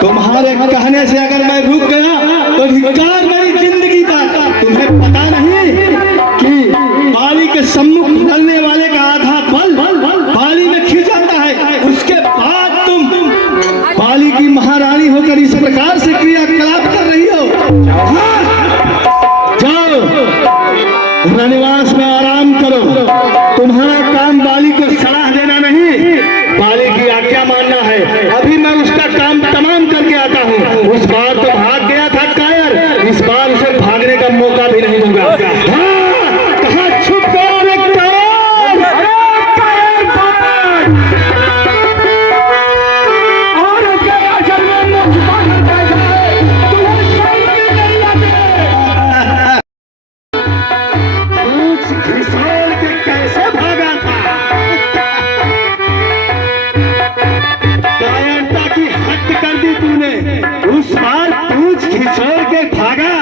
तुम्हारे कहने से अगर मैं रुक गया तो धिक्कार मेरी जिंदगी का। तुम्हें पता नहीं कि बाली के सम्मुख निकलने वाले का आधा बल बाली में खिंच जाता है। उसके बाद तुम बाली की महारानी होकर इस प्रकार से क्रियाकलाप कर रही हो। जाओ रनिवास में आराम करो। तुम्हारा काम बाली को सलाह देना नहीं, बाली की आज्ञा मानना है। अभी मैं उसका काम तमाम करके आता हूँ। उस बार तो भाग गया था कायर, इस बार उसे भागने का मौका भी नहीं दूंगा। कहाँ छुप गया रे कायर? कायर भाग! और तेरा जन्म में छुपा कर बैठा है, तुम्हें शर्म भी नहीं आती? पूछ घिसोड़ के कैसे भागा था? कायरता की हद कर दी तूने। उस बार पूछ घिसोड़ के भागा।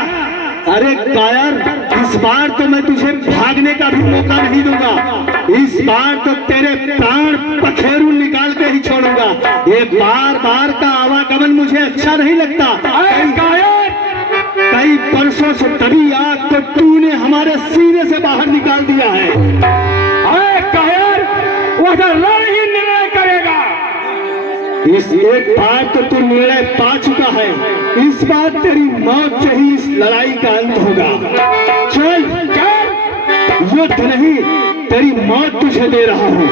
अरे कायर, इस बार तो मैं तुझे भागने का भी मौका नहीं दूंगा। इस बार तो तेरे प्राण पखेरु निकाल के ही छोड़ूंगा। ये बार बार का आवागमन मुझे अच्छा नहीं लगता। कायर, कई वर्षों से तभी आग को तूने हमारे सीने से बाहर निकाल दिया है। अरे कायर, वो तो रण ही निर्णय करेगा। इस एक बार तो तू निर्णय पा चुका है। इस बार तेरी मौत से ही इस लड़ाई का अंत होगा। चल चल, युद्ध नहीं तेरी मौत तुझे दे रहा हूँ।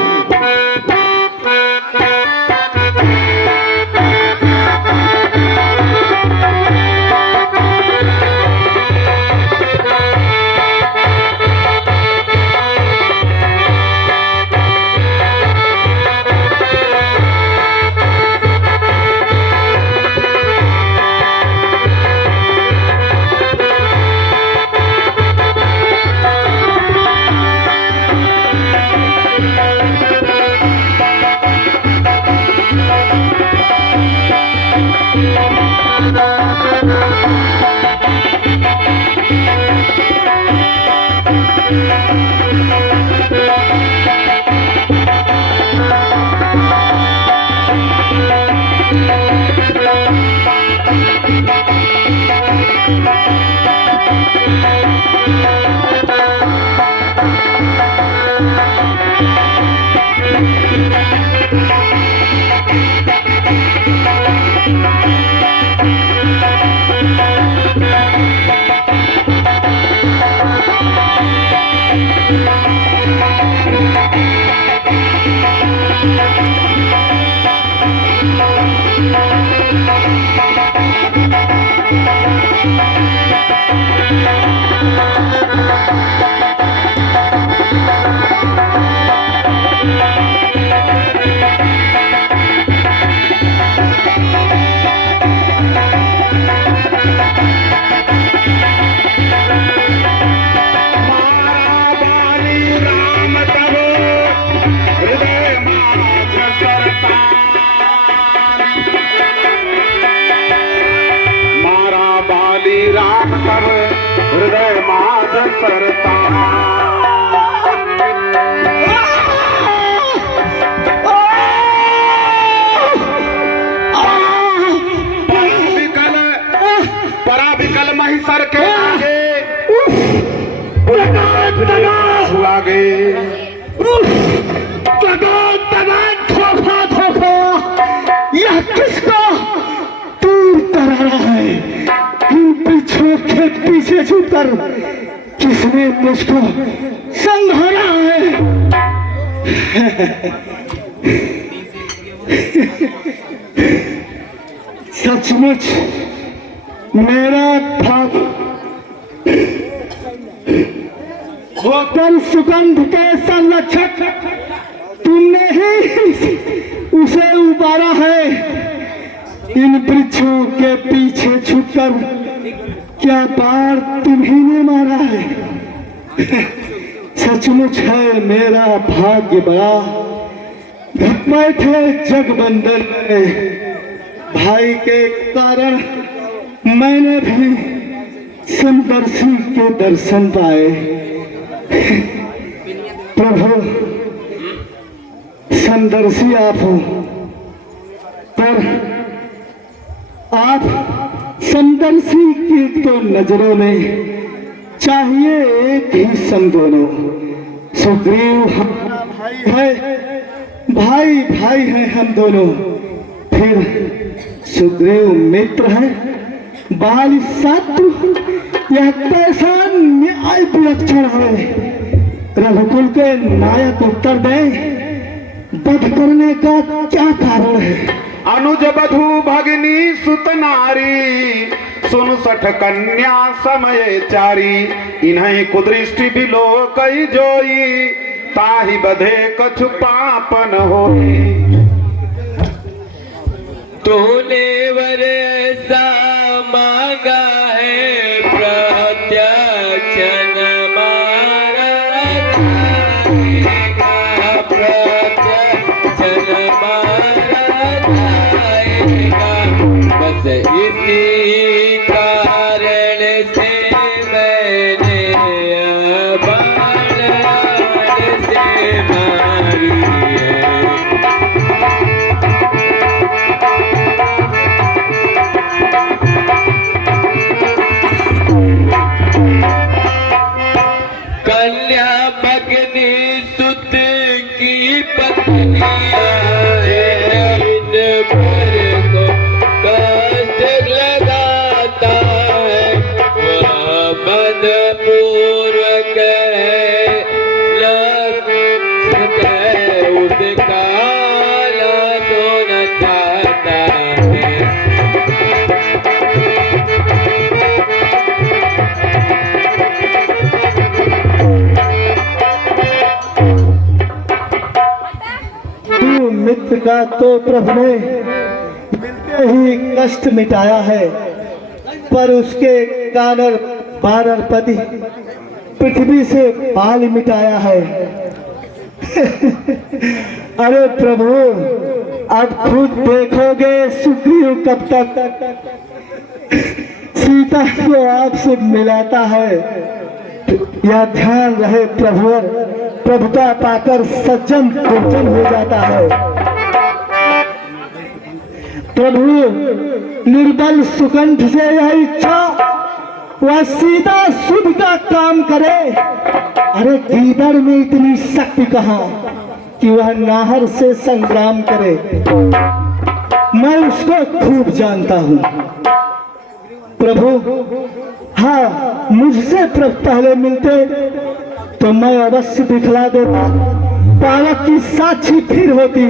हृदय माझ सरता पराविकल महिसर के आगे बाहु आगे धोखा धोखा, यह किसका तीर तरारा है? इन वृक्षों के पीछे छुपकर किसने मुझको संहारा है? सचमुच मेरा भाग होकर सुगंध के संरक्षक तुमने ही उसे उबारा है। इन वृक्षों के पीछे छुपकर क्या बार तुम्ही ने मारा है? सचमुच है मेरा भाग्य बड़ा, बैठे जगबंदर में भाई के कारण मैंने भी समदर्शी के दर्शन पाए। प्रभु समदर्शी आप हो, पर आप समदर्शी की तो नजरों में चाहिए एक ही सम दोनों। सुग्रीव हमारा भाई है, भाई भाई है हम दोनों, फिर सुग्रीव मित्र है, बाल शत्रु, यह कैसा न्याय विलक्षण है? रघुकुल के नायक उत्तर दे, वध करने का क्या कारण है? अनुज बधु भगिनी सुत नारी, सुन सठ कन्या समय चारी, इन्हें कुदृष्टि बिलो कई जोई, ताहि बधे कछु पापन होई। तूने वर ऐसा मांगा है, प्रत्यक्ष न मारा जाएगा, प्रत्यक्ष न मारा जाएगा। बस इसी कारण से मैंने बाण से मारी है। कन्या भगनी सुत की पत्नियां इन पर को कष्ट लगाता है, वह बद पूर्वक है, लक्ष्य है उसका सोना चाहता है। मित्र का तो प्रभु ने मिलते ही कष्ट मिटाया है, पर उसके कारण वानरपति पृथ्वी से बाल मिटाया है। अरे प्रभु, अब खुद देखोगे सुग्रीव कब तक सीता को आपसे मिलाता है। यह ध्यान रहे प्रभु, प्रभुता पाकर सज्जन दुर्जन हो जाता है। प्रभु निर्बल सुगंध से यह इच्छा वह सीता शुभ का काम करे। अरे गीदड़ में इतनी शक्ति कहाँ कि वह नाहर से संग्राम करे। मैं उसको खूब जानता हूँ प्रभु। हाँ, मुझसे पहले मिलते तो मैं अवश्य दिखला देता, पालक की साक्षी फिर होती,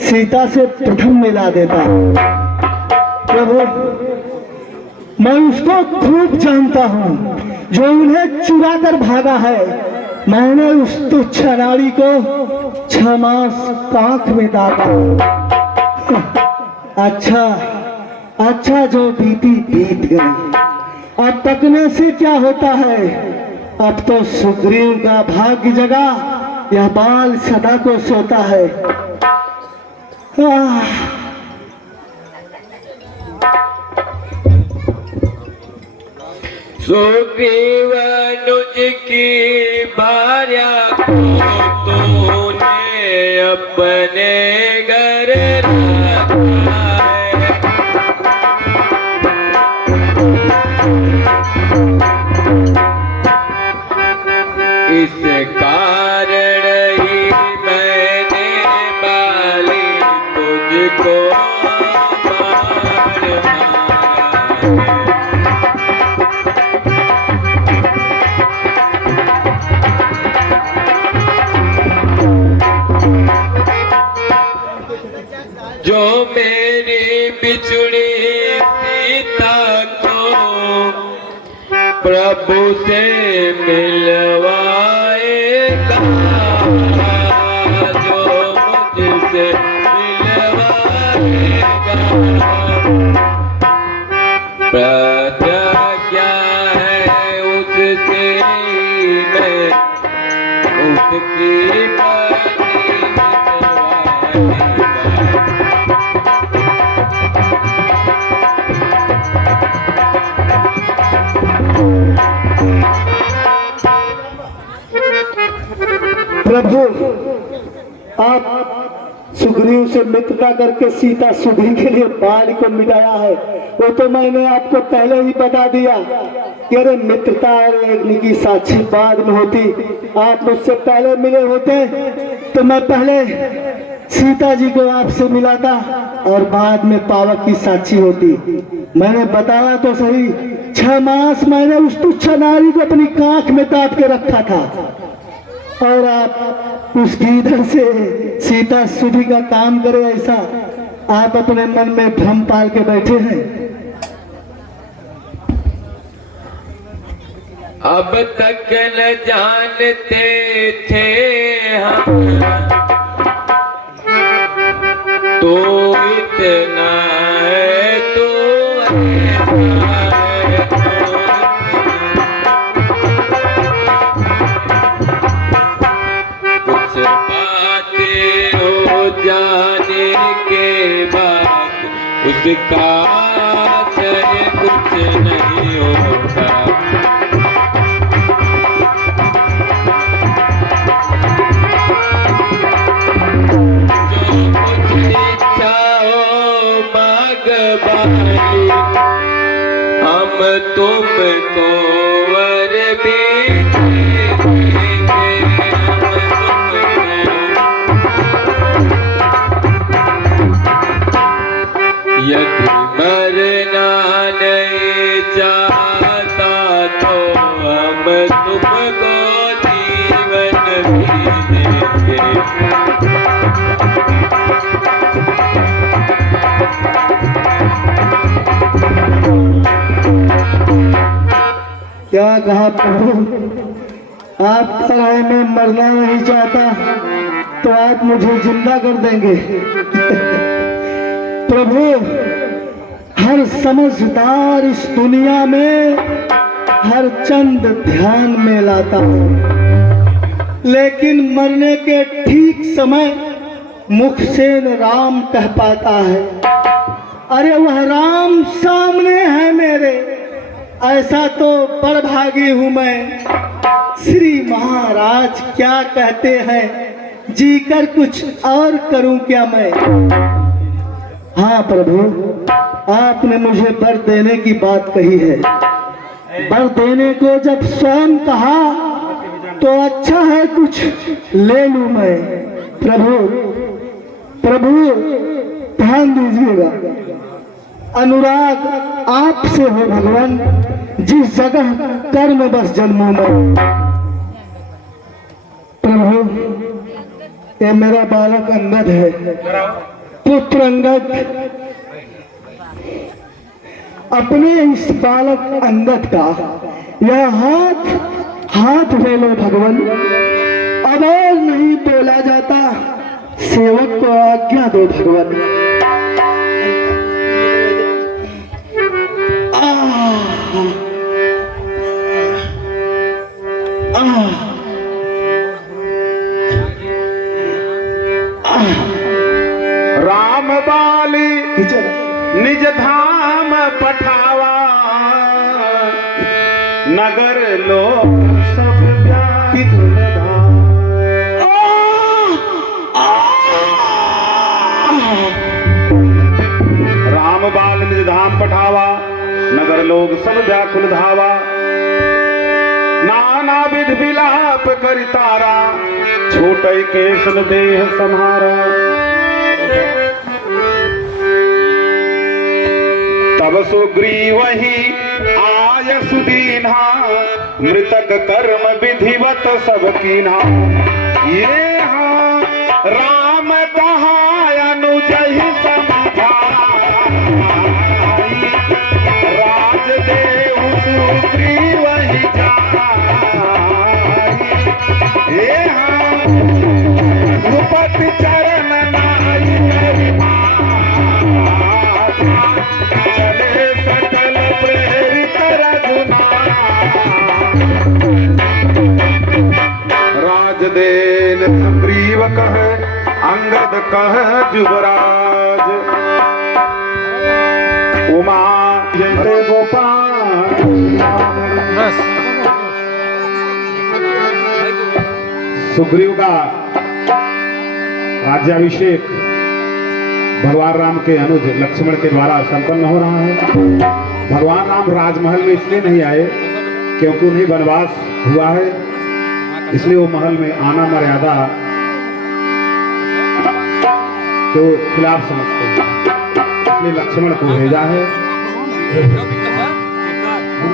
सीता से प्रथम मिला देता। प्रभु, मैं उसको खूब जानता हूँ जो उन्हें चुरा कर भागा है। मैंने उस तुच्छ नारी को 6 मास कांख में दागा। अच्छा जो बीती बीत गई, अब तकने से क्या होता है। अब तो सुग्रीव का भाग्य जगा, यह बाल सदा को सोता है। सुग्रीव अनुज की भार्या को तूने अपने घर रखा है। इस इस कारण ही मैंने बाली तुझको मार मारा। जो मेरी बिछड़ी सीता को प्रभु से मिलवाएगा, जो मुझसे मिलवाएगा, प्रतिज्ञा है उससे मैं उसकी पत्नी निभवाएगा। प्रभु, आप सुग्रीव से मित्रता करके सीता सुधी के लिए बाल को मिटाया है। वो तो मैंने आपको पहले ही बता दिया कि अरे मित्रता और अग्नि की साक्षी बाद में होती। आप मुझसे पहले मिले होते तो मैं पहले सीता जी को आपसे मिलाता और बाद में पावक की साक्षी होती। मैंने बताया तो सही, 6 मास मैंने उस तुच्छ नारी को अपनी कांख में दाब के रखा था और आप उसकी इधर से सीता सुधी का काम करे ऐसा आप अपने मन में भ्रम पाल के बैठे हैं। अब तक न जानते थे हम तो इतना है, तो ऐसा है, कुछ बातें हो जाने के बाद उसका असर कुछ नहीं होता। हम तुमको वर भी देंगे, यदि मरना नहीं चाहता तो हम तुमको जीवन भी देंगे। क्या कहा प्रभु, आप तरह में मरना नहीं चाहता तो आप मुझे जिंदा कर देंगे। प्रभु, हर समझदार इस दुनिया में हर चंद ध्यान में लाता हूँ, लेकिन मरने के ठीक समय मुख से न राम कह पाता है। अरे वह राम सामने है मेरे, ऐसा तो बड़भागी हूं मैं। श्री महाराज क्या कहते हैं, जीकर कुछ और करूं क्या मैं। हाँ प्रभु, आपने मुझे वर देने की बात कही है। वर देने को जब स्वयं कहा तो अच्छा है कुछ ले लूं मैं। प्रभु प्रभु ध्यान दीजिएगा, अनुराग आपसे हो भगवान, जिस जगह कर्म बस जन्मों में। प्रभु, ये मेरा बालक अंगद है, पुत्र अंगद, अपने इस बालक अंगद का यह हाथ ले लो भगवान। अब और नहीं बोला जाता, सेवक को आज्ञा दो भगवान। राम बाली निज धाम पठावा, नगर लोग सब व्याकुल धाम। राम बाल निज धाम पठावा, नगर लोग सब व्याकुल धावा। नाना विध विलाप आप करि तारा, छोटे केसन देह सम्हारा। तब सुग्रीव ही आय सुदीना, मृतक कर्म विधिवत सब कीन्हा। ये हाँ राम कहा अनुज ही समझाई, राज देव सुग्रीव ही जाई। ये हाँ भूपति चरण नाई मेरी माता, चले सकल प्रेरित रघुनाथ। राजदेन सुग्रीव कह, अंगद कह जुबराज। उमा जय गोपाल। सुग्रीव का राज्याभिषेक भगवान राम के अनुज लक्ष्मण के द्वारा संपन्न हो रहा है। भगवान राम राजमहल में इसलिए नहीं आए क्योंकि उन्हें वनवास हुआ है, इसलिए वो महल में आना मर्यादा के खिलाफ समझते हैं, इसलिए लक्ष्मण को भेजा है।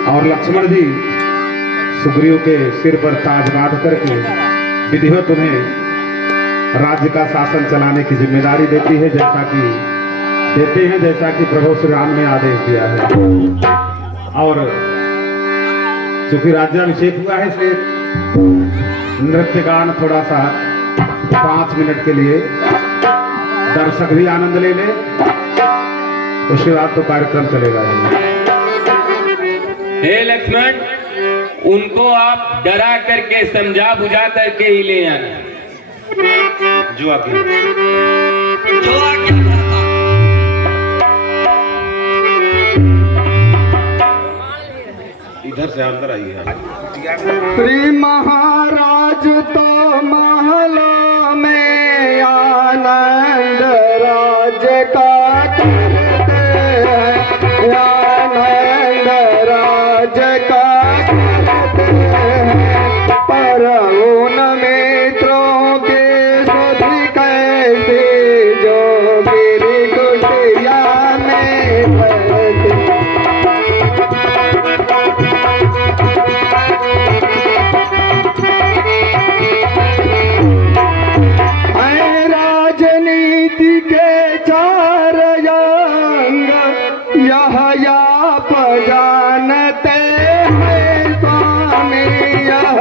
और लक्ष्मण जी सुग्रीव के सिर पर ताज बांध करके विधिवत उन्हें राज्य का शासन चलाने की जिम्मेदारी देती है, देते हैं जैसा कि प्रभु श्री राम ने आदेश दिया है। और चूंकि राज्याभिषेक हुआ है इसलिए नृत्य गान थोड़ा सा 5 मिनट के लिए दर्शक भी आनंद ले ले, उसके बाद तो कार्यक्रम चलेगा। हे लक्ष्मण, उनको आप डरा करके समझा बुझा करके ही ले आना। जो आगे इधर से अंदर आइए। श्री महाराज तो महलों में आनंद राज का करते हैं, आनंद राज का करते हैं। पर उन मित्रों के सुधि कैसे जो मेरी कुटिया में रहते। राजनीति के 4 अंग यह आप जानते हैं स्वामी, यह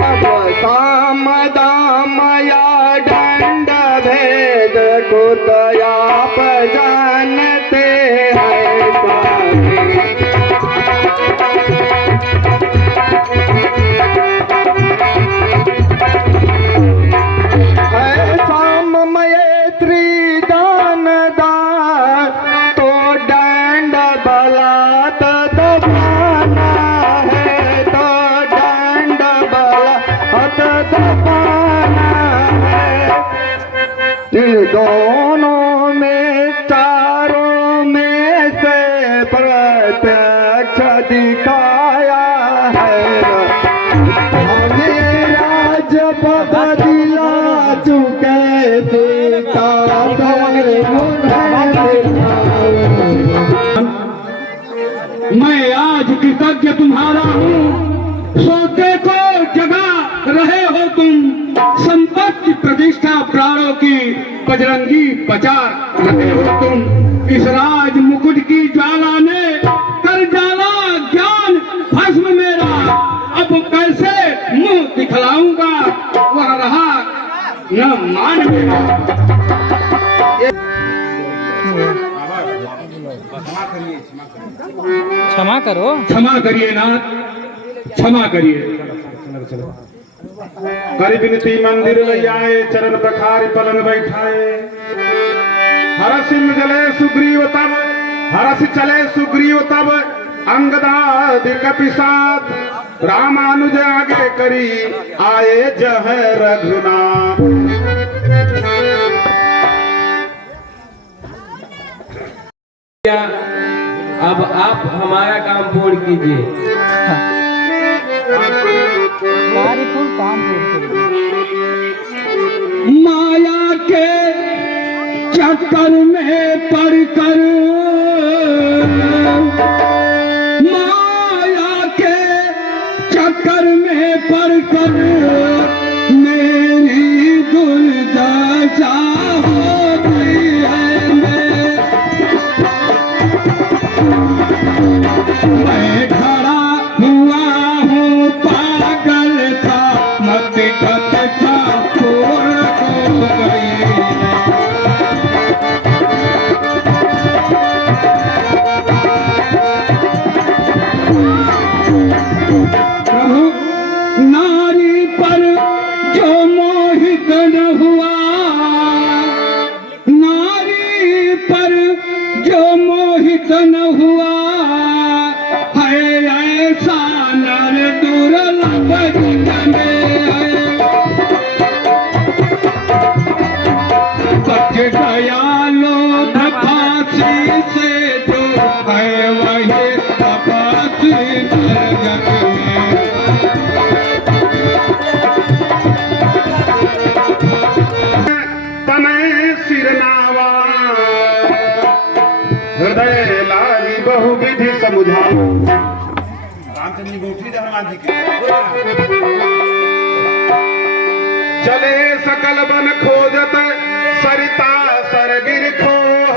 अब साम दाम या दंड भेद को तो आप जानते हैं स्वामी। दोनों में 4 में से प्रत्यक्ष दिखाया है। हमें राज बदला चुके थे, मैं आज कृतज्ञ तुम्हारा हूँ। सोते को जगा रहे हो तुम, संपत्ति प्रतिष्ठा प्राणों की बजरंगी बचा रहे हो तुम। इस राज मुकुट की ज्वाला ने कर डाला ज्ञान भस्म मेरा, अब कैसे मुंह दिखलाऊंगा, वह रहा न मान मेरा। क्षमा करो, क्षमा करिए नाथ, क्षमा करिए। करि विनती मंदिर में आए, चरण पखारि पलंग बैठाए। हरसि जले सुग्रीव तब, हरसि चले सुग्रीव तब, अंगदादि कपिसात। रामानुज आगे करी आए जह रघुनाथ। अब आप हमारा काम पूर्ण कीजिए। कर में पर कर मेरी दुर्दशा होती है। मैं खड़ा हुआ हूँ पागल सा, मत कथा पूर्ण हो गई। प्रभु नारी पर जो मोहित न हुआ, नारी पर जो मोहित न हुआ, है ऐसा नर दुर्लभ जन में है। बच गया लोभ फांसी से जो है वही तपस्वी नरक में। तने सिरनावा हृदय लागी बहुविधि समुझाओ। रामचंद्र जी को उठी हनुमान जी की। चले सकल बन खोजत सरिता सरगिर खोह,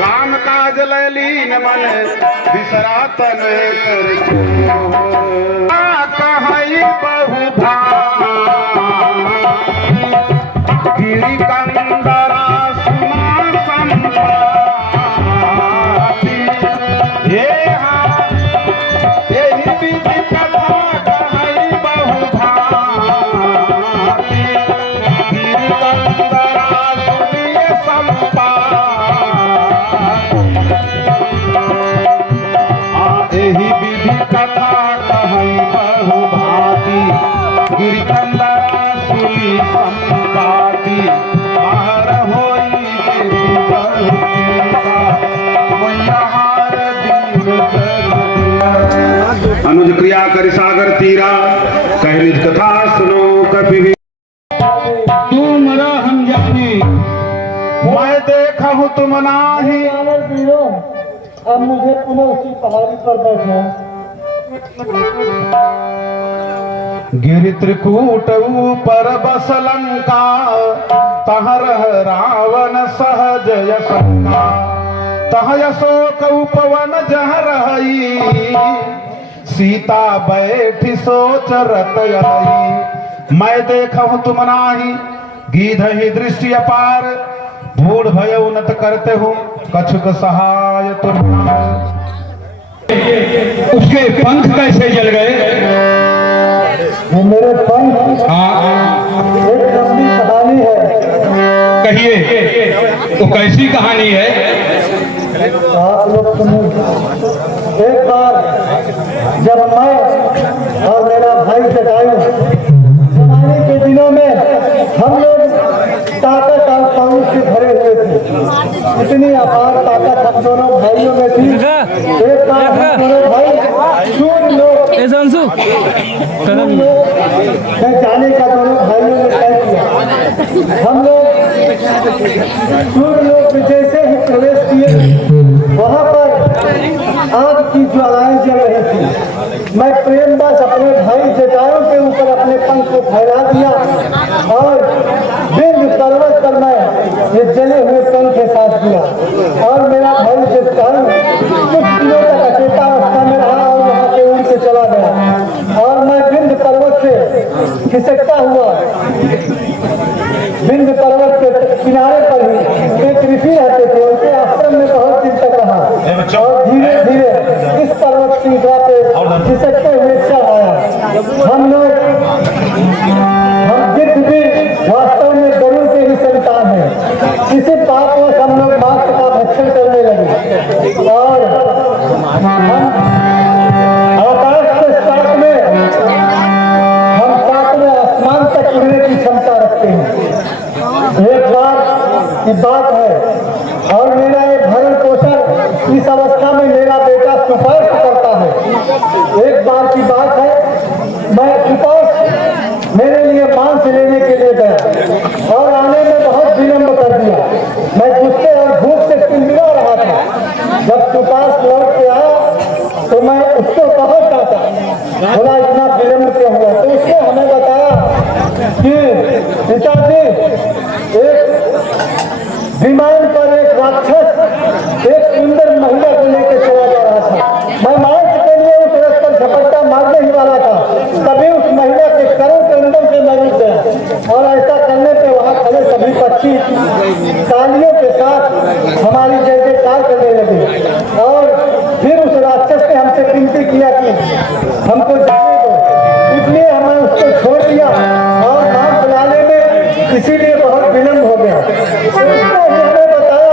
राम काज लैलीन मन बिसरा तन कर छोह। कहई बहु गिरि कंदरा सुना संपाति, यही विधि कथा कहई बहु भांति, गिरि कंदरा सुनिए संपाति। यही विधि कथा कहई बहु भांति, गिरि कंदरा सुनी संपाति। बाहर होई गिरि बहु केसा, मैयाहार दीन जग। अनुज क्रिया कर सागर तीरा, कह निज कथा सुनो कभी भी। तुम हम जाने मैं देखा हूँ तुम नाही, अब मुझे पुनः उसी पहाड़ी पर बैठना। गिरि त्रिकूट ऊपर बस लंका, तहर रावण सहज यशंका। तह अशोक उपवन जह रही, सीता बैठी सोच रत आई। मैं देखा हूँ तुम नाही, गीध ही दृष्टि अपार। भूढ़ भय उन्नत करते हो, कछुक सहाय तुम। उसके पंख कैसे जल गए? मेरे पंख, एक लंबी कहानी है। कहिए, वो कैसी कहानी है? आप लोग सुनिए। एक बार जब मैं और मेरा भाई जटायु जमाने के दिनों में हम लोग ताकत और पौरुष से भरे हुए थे। इतनी अपार ताकत हम दोनों भाइयों में थी। एक बार हम दोनों भाई सूर्य लोग जाने का दोनों भाइयों ने तय किया। हम लोग सूर्य लोग जैसे ही प्रवेश किए, वहाँ पर आग की ज्वालाएं जल रही थी। मैं प्रेमवश अपने भाई जटायु के ऊपर अपने पंख को फैला दिया और बिंद पर्वत पर मैं ये जले हुए पंख के साथ दिया। और मेरा भाई जटायु कुछ दिनों तक अकेला अवस्था में रहा और वहाँ से उड़ के चला गया। और मैं बिंद पर्वत से खिसकता हुआ बिंद पर्वत के किनारे पर ही एक ऋषि रहते थे, उनके आश्रम में बहुत दिन तक रहा। और धीरे धीरे इस पर्वत श्रृंखला पे खिसकते हुए चल आया। हम गिद्ध भी वास्तव में गरुड़ के ही संतान है। इसी पाप में हम लोग मांस का भक्षण करने लगे और हम आकाश के साथ में आसमान तक उड़ने की क्षमता रखते हैं। एक बार की बात है और मेरा एक भरण पोषण इस अवस्था में मेरा बेटा सुपार्श करता है। एक बार की बात है, मैं सुपार्श मेरे लिए मांस लेने के लिए गया और आने में बहुत विलम्ब कर दिया। मैं गुस्से और भूख से चिल्ला रहा था। जब सुपार्श लौट के आया तो मैं उसको बहुत डांटा बोला इतना विलम्ब क्यों हुआ? तो उसने हमें बताया कि पिताजी एक विमान पर एक राक्षस एक सुंदर महिला को लेकर चला जा रहा था। मैं मांस के लिए उस रथ पर झपट्टा मारने ही वाला था, तभी उस महिला के करों के अंदर से मैं उठ गया और ऐसा करने पे वहाँ खड़े सभी पक्षी तालियों के साथ हमारी जय जयकार करने लगे। और फिर उस राक्षस ने हमसे विनती किया कि हमको जाने दो, इसलिए हमने उसको छोड़ दिया और मांस लाने में इसीलिए बहुत विलम्ब हो गया। तो उसने बताया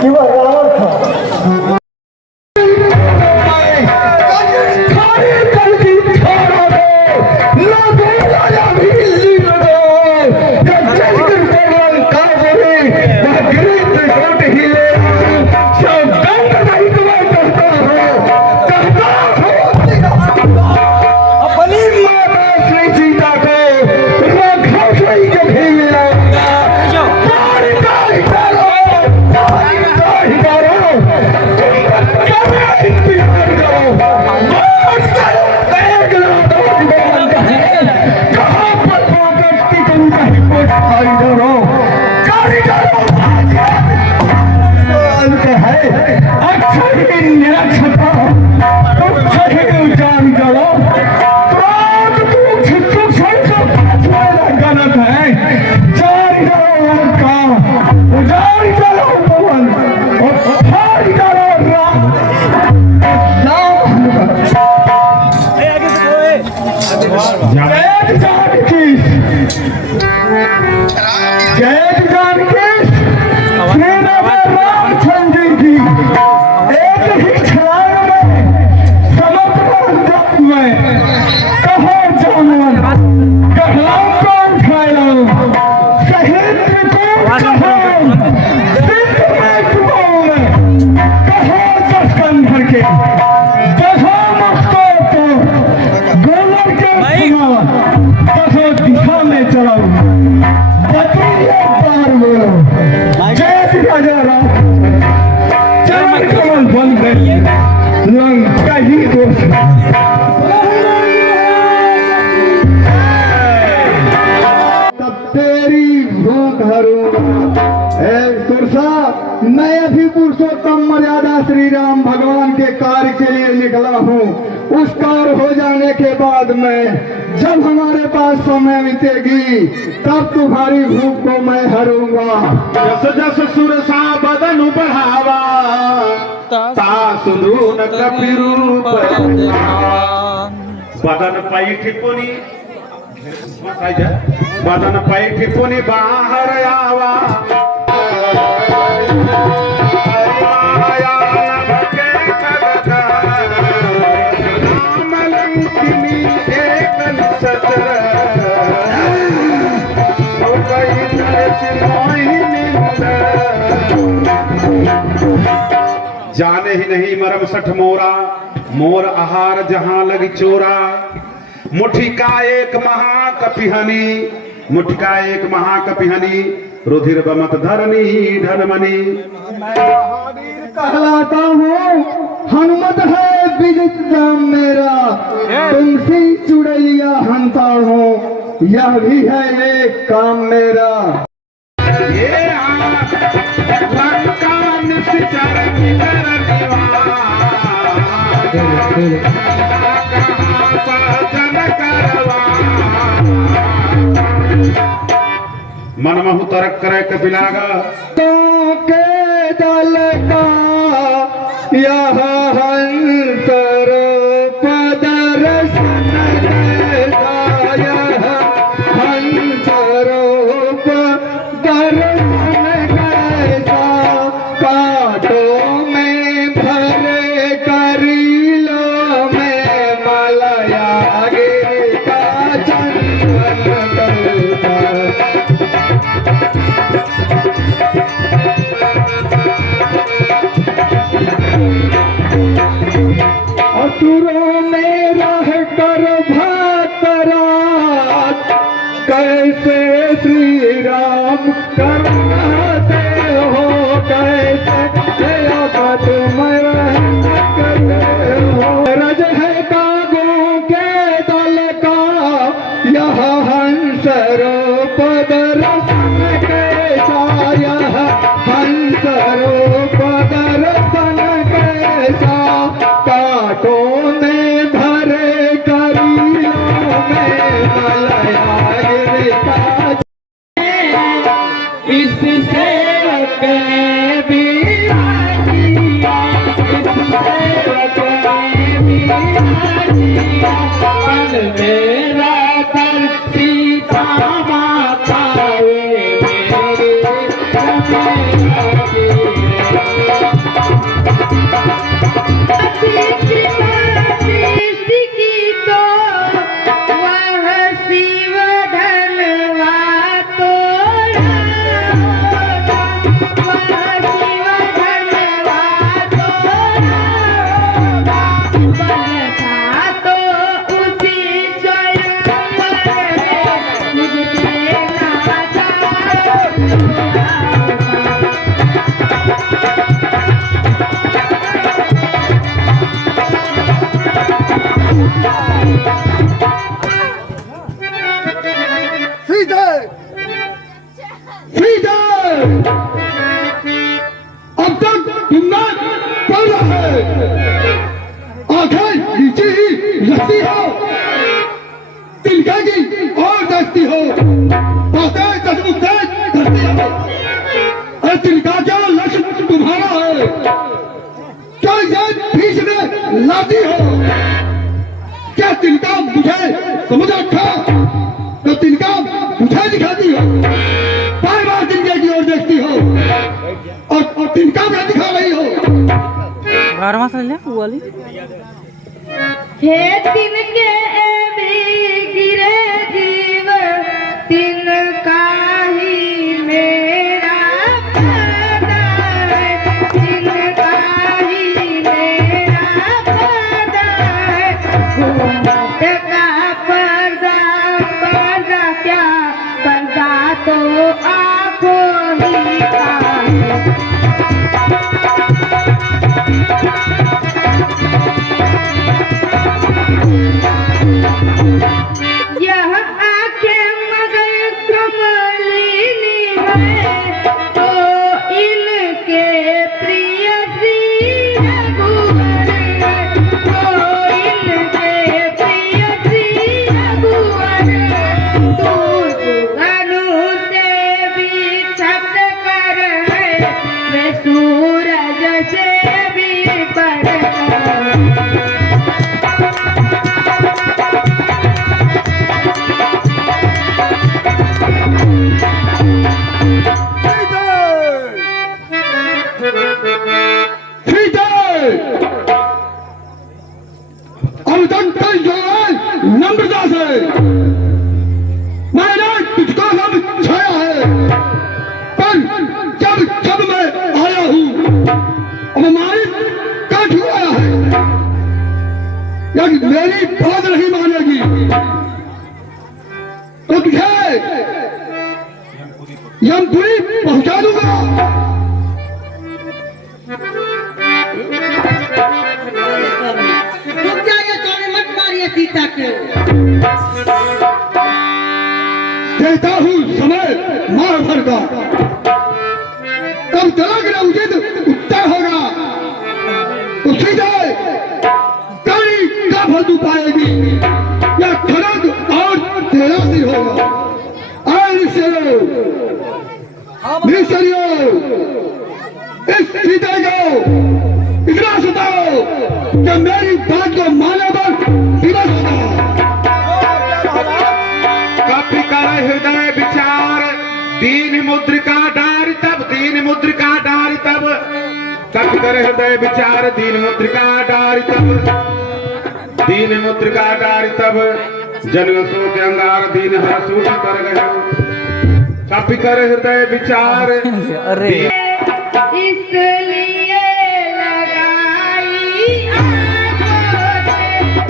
कि वह रावण था। मैं अभी पुरुषोत्तम मर्यादा श्री राम भगवान के कार्य के लिए निकला हूँ। उस कार्य हो जाने के बाद में जब हमारे पास समय बीतेगी तब तुम्हारी भूख को मैं हरूंगा। जस जस सुरसा बदन बढ़ावा तासुदून कपिरूप बदन पैठ पुनि बदन पैठ पुनि बाहर आवा जाने ही नहीं मरम सठ मोरा मोर आहार जहां लगी चोरा मुठी का एक महाकपिहनी मुठी का एक महाकपिहनी रुधिर बमत धरनी धनमणि। महावीर कहलाता हूँ, हनुमत है विदित नाम मेरा, तुमसे चुड़ैलिया हंता हूँ, यह भी है एक काम मेरा। ये मन महु तरक करे कपिलागा तो के दल का यह हंसर पदरसन यह हंसर पदरसन कैसा काटो में भरे करीलो में मलया गिर का चंदन करता। असुरों में रह कर भातरात कैसे श्री राम करते हो, कैसे तुम करते हो। रज है कागों के यह हंस रूप दर्शन कैसा, यह हंस रूप दर्शन कैसा, कांटों में भरे करीलों में मलया गिरता, इस सेवक ने भी राजिया, इस सेवक ने भी राजिया, मन मेरा कर सीता माता वे मेरे अब तक तुमने पढ़ा है, आंखें नीचे ही रखती हो, तिलका की और देखती हो, बातें कसमुखते करती हो। अरे तिलका क्या लक्ष्य तुम्हारा है, क्या ये बीच में लाती हो? क्या तिलका मुझे समझ रखा तो तिलका मुझे दिखाती हो, बार बार तिलके की ओर देखती हो और तिनका क्या दिखा रही हो? 12वां साल है वो वाली। हे तिनके भी गिरे जीव, तिनका ही मेरा फायदा है, तिनका ही मेरा फायदा है। घूमत का पर्दा, पर्दा क्या पर्दा तो आँखों ही का है। यह आंखें मगर कमलिनी है, तो इनके प्रिय श्री रघुवर है, तो इनके प्रिय श्री रघुवर है। तू अनु से भी छत कर है, वे सूरज से भी बढ़कर। अब तक कल जो है नम्रता से मैंने तुझको सब छाया है, पर जब जब मैं आया हूँ अपमानित कर हुआ है, यदि मेरी बात नहीं मानेगी तो तुझे यमपुरी पहुंचा दूंगा। सीता के देता हूँ समय मार भर का, तब तलाक उचित उत्तर होगा, उसी जाए कड़ी का फल तू पाएगी या खड़ग और तेरा सिर होगा। मिस्रियों इस सीता को इतना सताओ कि मेरी बात को माने पर दिवस होगा। कपि कर हृदय विचार, दीन मुद्रिका डार तब, दीन मुद्रिका डार तब, कपि कर हृदय विचार, दीन मुद्रिका डार तब, दीन मुद्रिका डार तब, जन सो के अंगार दीन हर सूट कर गए। कपि कर हृदय विचार, अरे इसलिए लगाई आंखों से,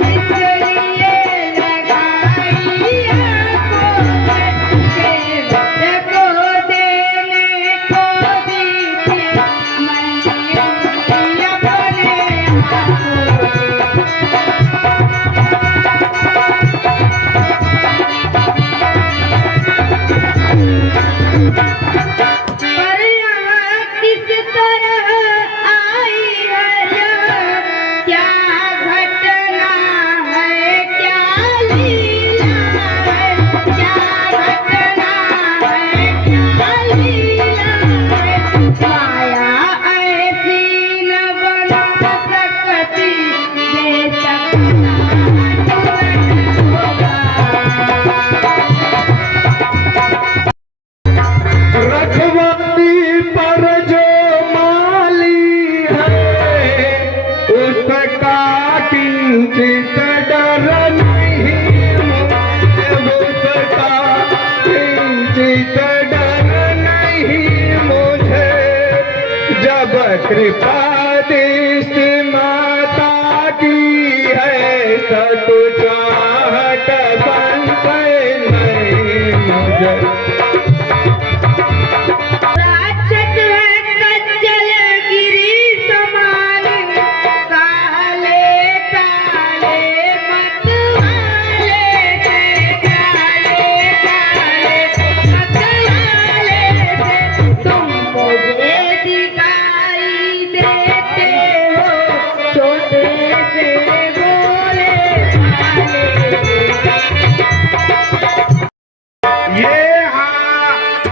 इसलिए लगाई आंखों से, के को देने को दी थी मैंने अपने हाथों से। कृपा दृष्टि माता की है, सब चाहत बन नहीं मुझे। राक्षस कंचल गिरी समान, काले काले मतवाले से, काले काले मतवाले से तुम मुझे दिखाई देते हो, छोटे से भोले भाले। ये हाँ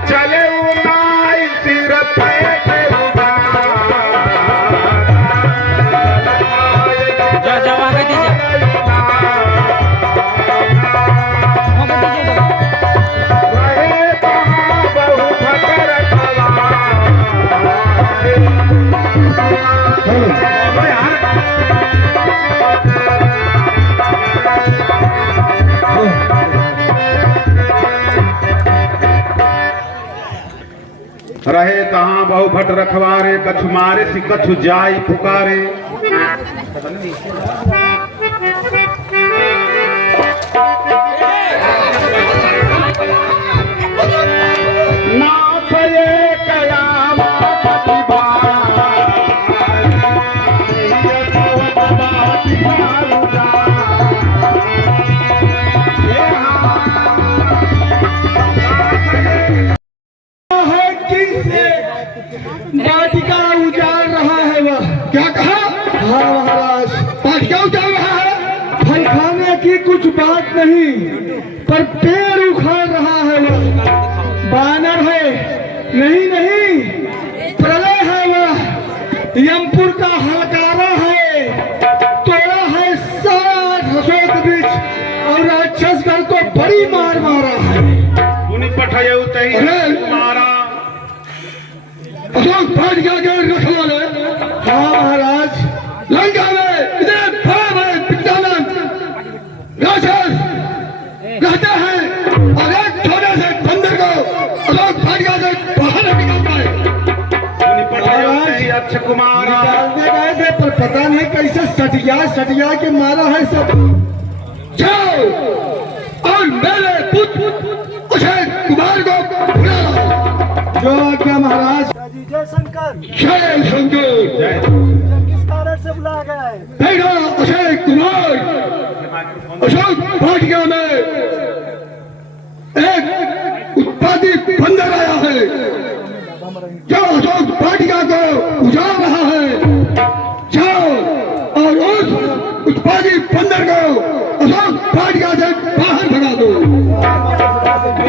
चले उनाई सिर पे जा जा वहाँ के दीजिए वहाँ के दीजिए रहे कहाँ बहु भटर रहे कहाँ बहु भट रखवारे, कछु मारे सी कछु जाई पुकारे। नाथ ये कयामा है किससे वाटिका उजाड़ रहा है वह? क्या कहा? हाँ महाराज, वाटिका उजाड़ रहा है। फल खाने की कुछ बात नहीं, पर पेड़ उखाड़ रहा है वह। बानर है? नहीं नहीं, प्रलय है वह। यमपुर का हलकारा है, तोड़ा है सारा अशोक वृक्ष और राक्षसगढ़ को बड़ी मार मारा है। उन्हीं पठाए उतई मारा अशोक फाट गया के रखवाले। हाँ महाराज, लंका में इतने बड़े बड़े विद्वान राक्षस रहते हैं और एक छोटे से बंदर को अशोक फाट गया से बाहर नहीं निकल पाए। उन्हीं पठाए उतई अक्ष कुमारा निकालने गए थे पर पता नहीं कैसे सटिया के मारा है सब। जाओ और मेरे पुत्र अक्षय कुमार को बुला लाओ। जो आज्ञा महाराज। जय शंकर। जय शंकर। किस कारण से बुलाया गया है? बेटा अक्षय कुमार अशोक वाटिका में एक उत्पादी बंदर आया है जो अशोक वाटिका को उजाड़ रहा है। जाओ और उस उत्पादी बंदर को अशोक वाटिका से बाहर भगा दो।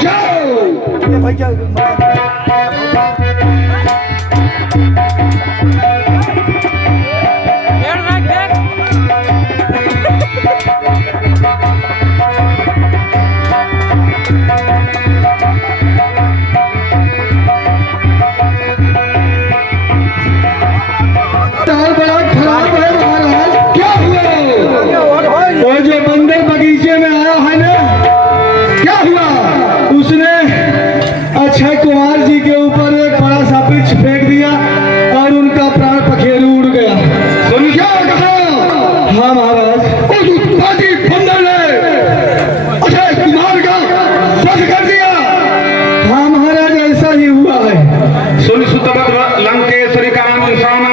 जाओ। भाई पेड़ रख दे बड़ा खराब है महाराज। क्या हुआ? वो जो बंदर बगीचे में आया है ना, क्या हुआ? उसने अक्षय कुमार जी के ऊपर एक बड़ा सा वृक्ष फेंक दिया और उनका प्राण पखेरु उड़ गया। सुन क्या कहा? हाँ महाराज, उस उत्पादी बंदर ने अक्षय कुमार का वध कर दिया। हाँ महाराज, ऐसा ही हुआ है। सुन सुतवत लंकेश्वरी का अनुसाना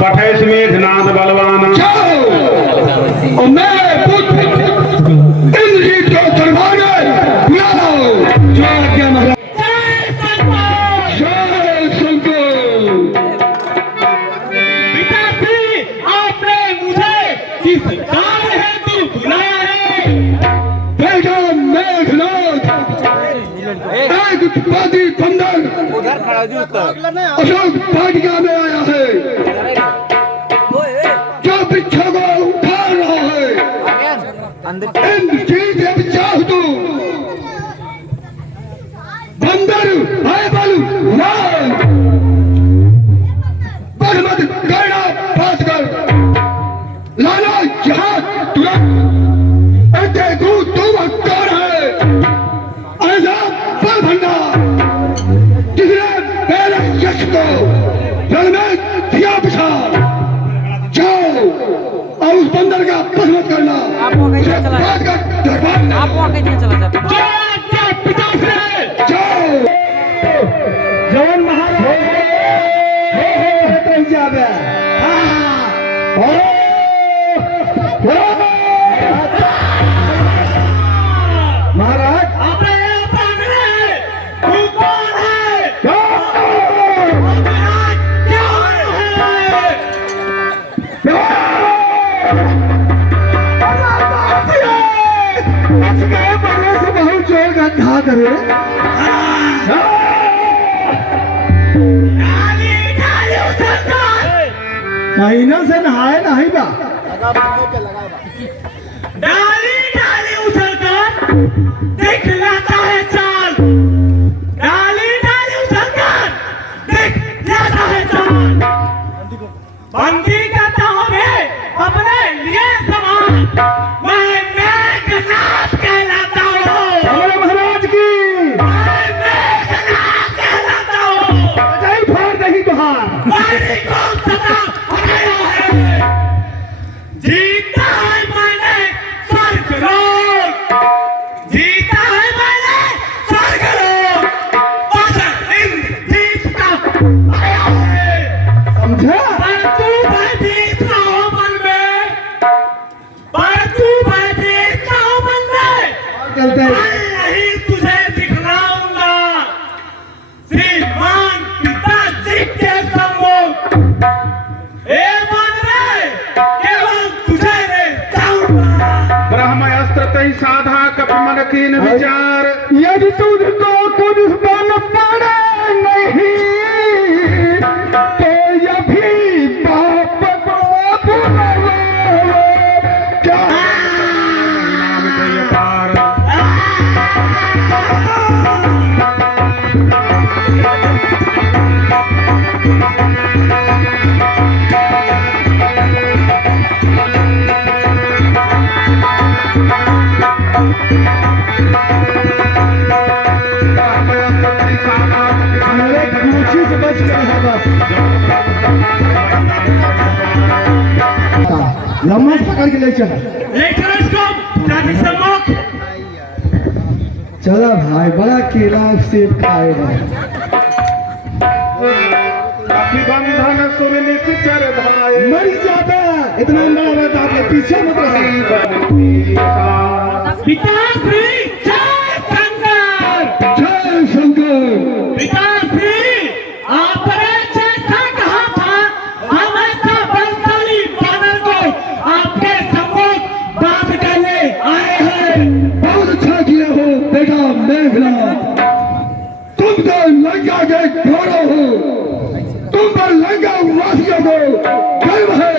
पठे मेघनाथ बलवाना। जाओ और मेरे पुत्र इंद्रजीत को दरबार में बुला लाओ। जो आज्ञा महाराज। जय शंकर। पिताश्री, आपने मुझे किस कार्य हेतु बुलाया है? बेटा मेघनाथ, एक उत्पादी बंदर अशोक वाटिका में आया है जो वृक्षों को उखाड़ रहा है। इंद्रजीत अब चाह तू बंदर है बल पर मत करना बात कर लाना यहाँ तुरंत। देखू तू कौन है? ऐसा बल भंडार जिसने मेरे यश को रण में दिया आगे दिया चला जाता जवन महाराज जावे महाराज बहुत जोर गंधा करे महीना से नहाए नहीं बा डाली डाली उछलकर दिखलाता है चाल, डाली डाली उछलकर दिखलाता है चाल। बंदी करता हूँ मैं अपने लिए समान, मैं मेघनाथ कहलाता हूँ। हमारे महाराज की मैं मेघनाथ कहलाता हूँ। बजाई फाड़ नहीं तुहार मैंने कौन सदा हराया है, जीता है मैंने स्वर्ग लोक, जीता है मैंने स्वर्ग लोक, बस जीतता आया है। समझा पर तू भयभीत ना हो मन में, पर तू भयभीत ना हो मन में, चलते मैं नहीं तुझे दिखलाऊंगा श्रीमान पिताजी के सम्मुख। ए मन रे, केवल तुझे रे चाहूंगा। ब्रह्मास्त्र तई साधा कप मन कीन विचार यदि तुझको कुछ बन पड़े नहीं तो यह भी पाप को बुलावे। क्या नाम जय पार ब्रह्मास्त्र तई साधा मेरे मुझी से बच कर है बस नमाज पकड़ के ले चल लेकर इसको पिताजी सम्मुख। चला भाई बड़ा केला सेब खाएगा काफी बंधन सुर निश्चर धाये मर जाता इतना बड़ा बता के पीछे मत रहा। पिताश्री जय शंकर, जय शंकर पिताश्री आपने जैसा कहा था हम ऐसा बलशाली बानर को आपके सम्मुख बांध कर ले आए हैं। बहुत अच्छा किया हो बेटा मेघनाथ, तुम तो लंका के घोड़े हो, तुम पर लंका वासियों को गर्व है।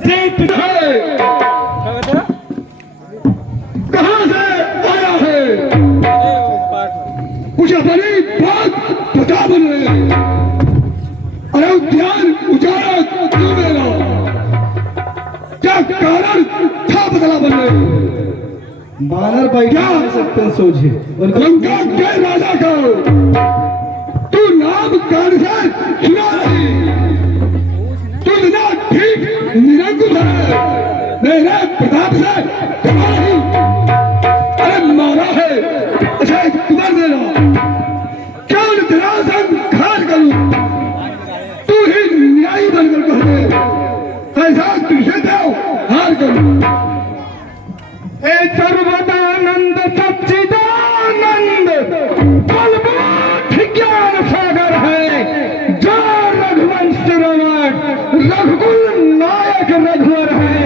जी है कहाँ से आया है कुछ अपनी बात बता बने। अरे ध्यान उजाला क्यों देगा, क्या कारण था बदला बने। बानर बैठा सकते सोचे लंका के राजा को तू नाम कान से सुना नहीं, तू ना ठीक निरंकुश है, मेरे प्रताप से कमा नहीं। अरे मारा है अच्छा तुम्हार देना क्यों तेरा संग खास करूं, तू ही न्यायी बनकर कह दे ऐसा तुझे दो हार करूं। हे सर्वदानंद सच्चिदानंद बलबूत ज्ञान सागर है, जो रघुवंश रघुकुल नायक रघुवर है,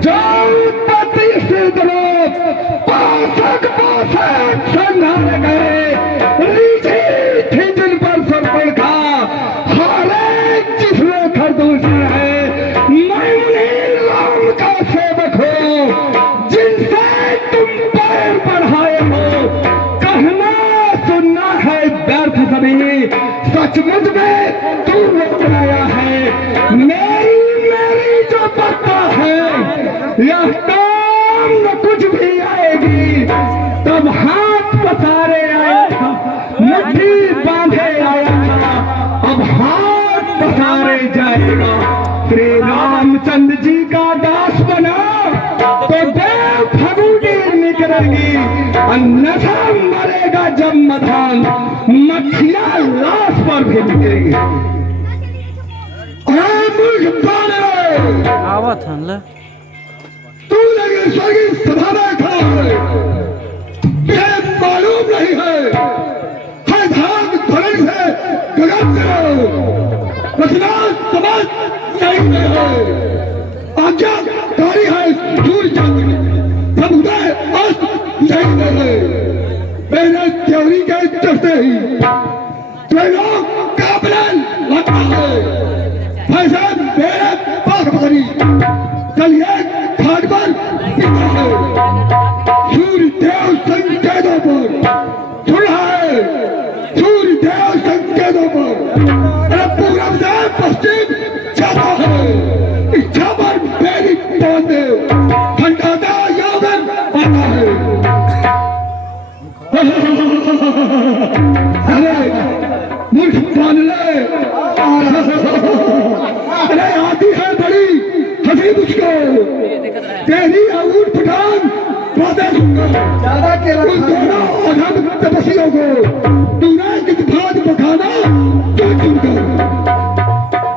जो उत्पत्ति स्थित लोक पाशक पाशक संहार करे, रीझी थी जिन पर सर्पण का हारे जिसमें खरदूष है। मैं उन्हीं राम का सेवक हूँ जिनसे तुम पैर बढ़ाए हो, कहना सुनना है व्यर्थ सभी, सचमुच में तू बनाया है। मेरी जो पत्ता है यह काम न कुछ भी आएगी, तब हाथ पसारे आया था, मुट्ठी बांधे आया था, अब हाथ पसारे जाएगा। श्री रामचंद्र जी का दास बना तो देव फगुनी निकल मिलेगी, अन्यथा मरेगा जब मधान, मक्खियां लाश पर भी मिलेगी। मूर्ख बालक, आवत हन ले तू लगे स्वर्गीय सभा में खड़ा है, तुझे मालूम नहीं है, हर धाम धरण से गगन करो, रचना समझ नहीं है, आज्ञाकारी है सूर्य चंद्र, सब उदय अस्त नहीं है, मेरे त्योरी के चलते ही त्रिलोक काबलन लगता है, ऐसा मेरे पास बनी, चलिए घाट पर पिता है, सूर्य देव संकेतों पर सुना है, सूर्य देव संकेतों पर पूरब से पश्चिम जाता है, इच्छा पर मेरी पहुंच दे, खंडाता यौवन आता है। अरे मूर्ख बानले, अरे आती है बड़ी हंसी मुझको, तेरी ऊट पठान बातें सुनकर ज्यादा केला उन दोनों अधम तपस्वियों को तूने किस भात पखाना क्यों चुनकर,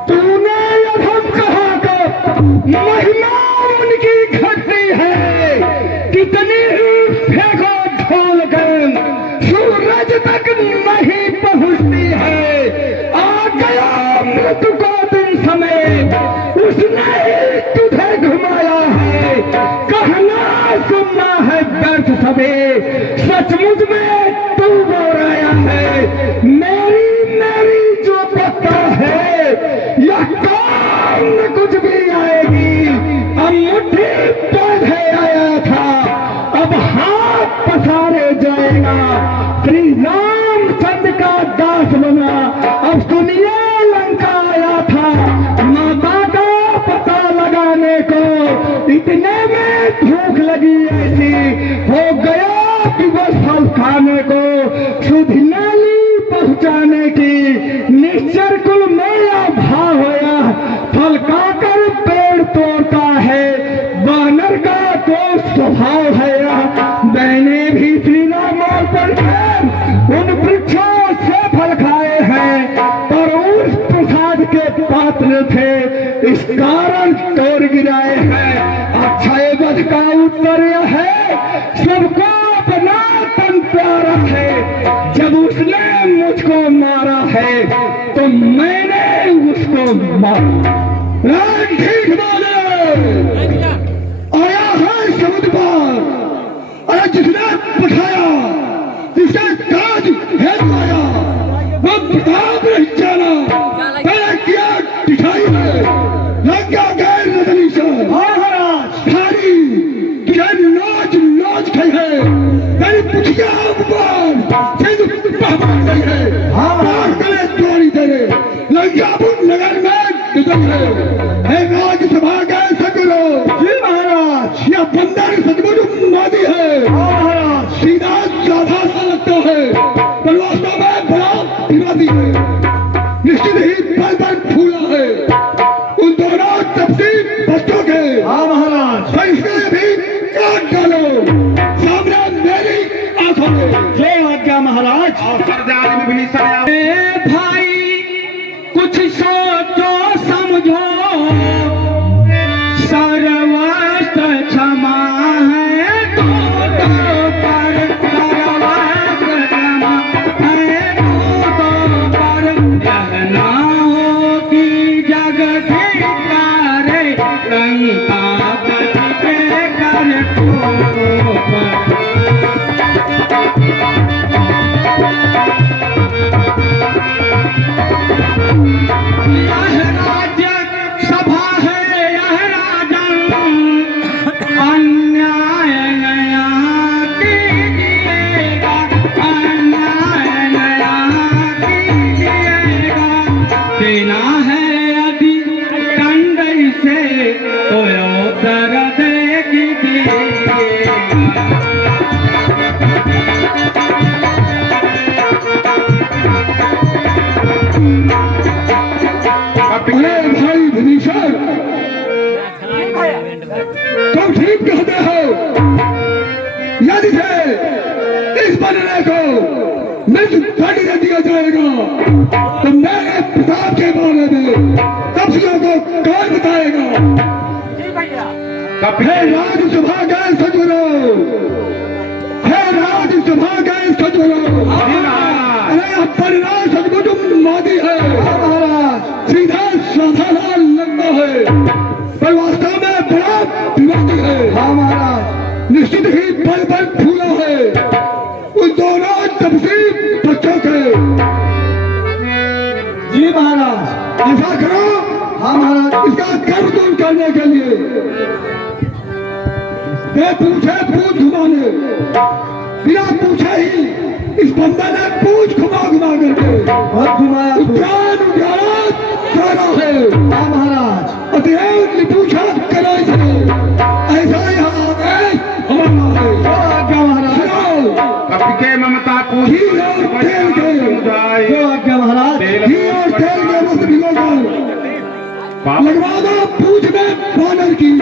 तूने अधम कहा को महिमा उनकी घटती है, कितनी फेंको ढोल गन सूरज तक नहीं पहुंचती है, आ गया मृत्यु को दिन समय, उसने ही तुझे घुमाया है, कहना सुनना है व्यर्थ सबे, सचमुच में तू बोराया है, मेरी जो पत्ता है यह काम न कुछ भी आएगी, अब मुट्ठी पौधे आया था, अब हाथ पसारे जाएगा, श्री रामचंद्र का दास बना, अब सुनिए लंका आया था, माता का पता लगाने को, इतने में भूख लगी ऐसी, हो गया दिवस फल खाने को, शुद्ध नाली पहुंचाने की, निश्चर कुल मेरा भाव होया, फल खाकर पेड़ तोड़ता है, वानर का तो स्वभाव है, मैंने भी श्री राम पर उन वृक्षों से फल खाए हैं, पर उस प्रसाद के पात्र थे, इस कारण तोड़ गिराए हैं, अक्षय वध का उत्तर यह है, सबको अपना तन प्यारा है, जब उसने मुझको मारा है तो मैंने उसको मारा। ठीक बोले, आया है समुद्र पार, अरे जिसने पठाया, जिसका काज हेतु आया, वो प्रताप नहीं जाना, पहले क्या दिखाई है, लंका गए नदनी से, थारी तुझे नोच नोच गई है, मेरी पुछिया उपमान, सिंधु पहमान गई है, पार करे तोड़ी तेरे, लंका बुन नगर में गुजर है, राज्यसभा के सकरो, जी महाराज, यह बंदर सचमुच मोदी है, महाराज, सीधा साधा सा लगता है, पर वास्तव में बड़ा विरोधी है, निश्चित ही पल पल फूला है, उन दोनों तपसी बच्चों के, हाँ महाराज, फैसले भी काट डालो, सामने मेरी आंखों में, जय आज्ञा महाराज। भाई कुछ सोचो समझो, सर्वस्त्र क्षमा है, तो पर सर्वस्त्र क्षमा है, तो पर यह ना हो कि जग ठिकारे, लंका पे कर ठोकर। यदि से इस बनने को मृत्यु दंड दे दिया जाएगा तो मेरे प्रताप के बारे में कब्जियों को कौन बताएगा? हे राज्यसभा के सज्जनों, हे राज्यसभा के सज्जनों, अरे परिणाम सचमुच मादी है, सीधा साधा लगता है पर वास्तव में बड़ा विवादी है। हमारा निश्चित ही बल बल फूला है उन दोनों तपसी बच्चों के। जी महाराज, ऐसा करो। हाँ महाराज, इसका गर्व दूर करने के लिए मैं पूछे पूछ घुमाने, बिना पूछे ही इस बंदे ने पूछ घुमा घुमा करके बहुत घुमाया, उद्यान सारा है। हाँ महाराज, अतएव पूछा करा इसे, ऐसा यहाँ आदेश हमारा है। क्या महाराज? कपि के ममता को घी और तेल के क्या महाराज? घी और तेल के मत भिगोकर लगवा दो पूछ में बानर की।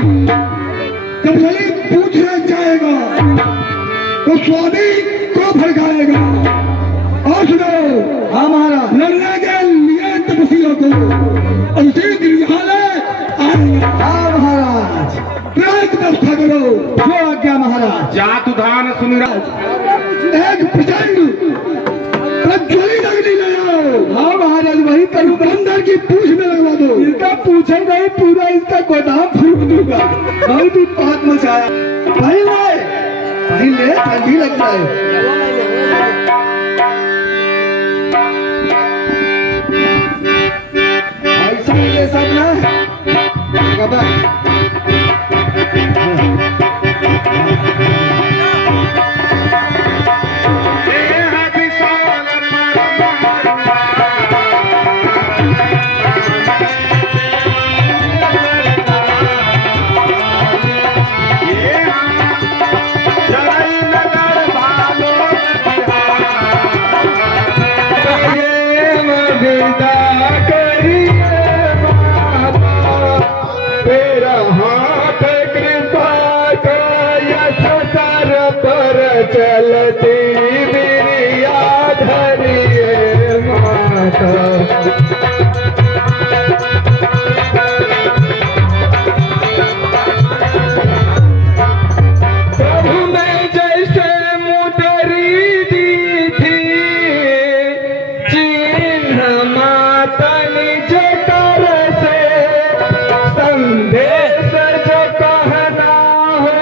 जब जली पूछने जाएगा तो स्वामी को भड़काएगा। और सुनो, हमारा लड़ने के लिए तपस्वियों को और उसी दिन यहाँ ले आएगा। हाँ महाराज, व्यवस्था करो। जो आज्ञा महाराज। जातु धान सुन एक प्रचंड प्रज्वलित अग्नि ले आओ। हाँ महाराज, वही करूँ। बंदर की पूछ में लगवा दो। इनका पूछे नहीं, पूरा इसका गोदाम फूक दूंगा। बहुत उत्पात मचाया। पहले ठंडी लगता है। ऐसा ये सब ना चलती बिरिया धरिए माता। प्रभु ने जैसे मुदरी दी थी, चिन्ह माता निज कर से संदेश जो कहना हो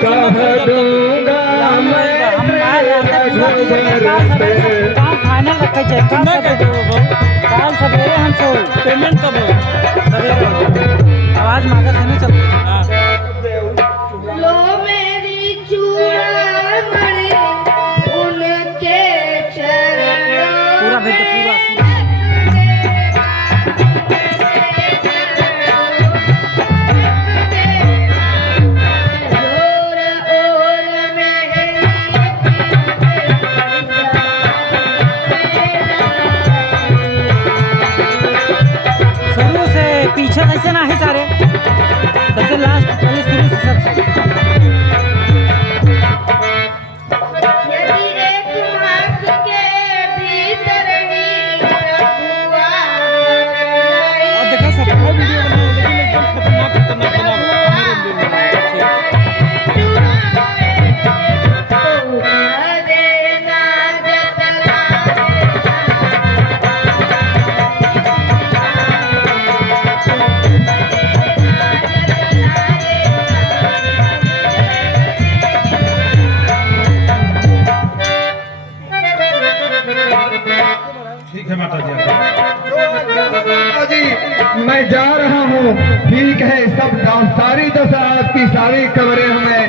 कह दूंगा मैं। काम फाइनल रखे जाए। काल सवेरे हम सो पेमेंट कब आवाज मांगा था नहीं चलती। लो मेरी चूड़ामणि उनके चरणों पूरा भेज दो, पूरा पीछे कैसे ना है सारे, सबसे लास्ट पहले शुरू से सबसे। यदि एक मास के भीतर ही प्रभु आए, और देखा सब वीडियो बनाओ, लेकिन एकदम खतरनाक बनाओ। ठीक है माता जी, मैं जा रहा हूँ। ठीक है, सब सारी दशा आपकी सारी खबरें हमें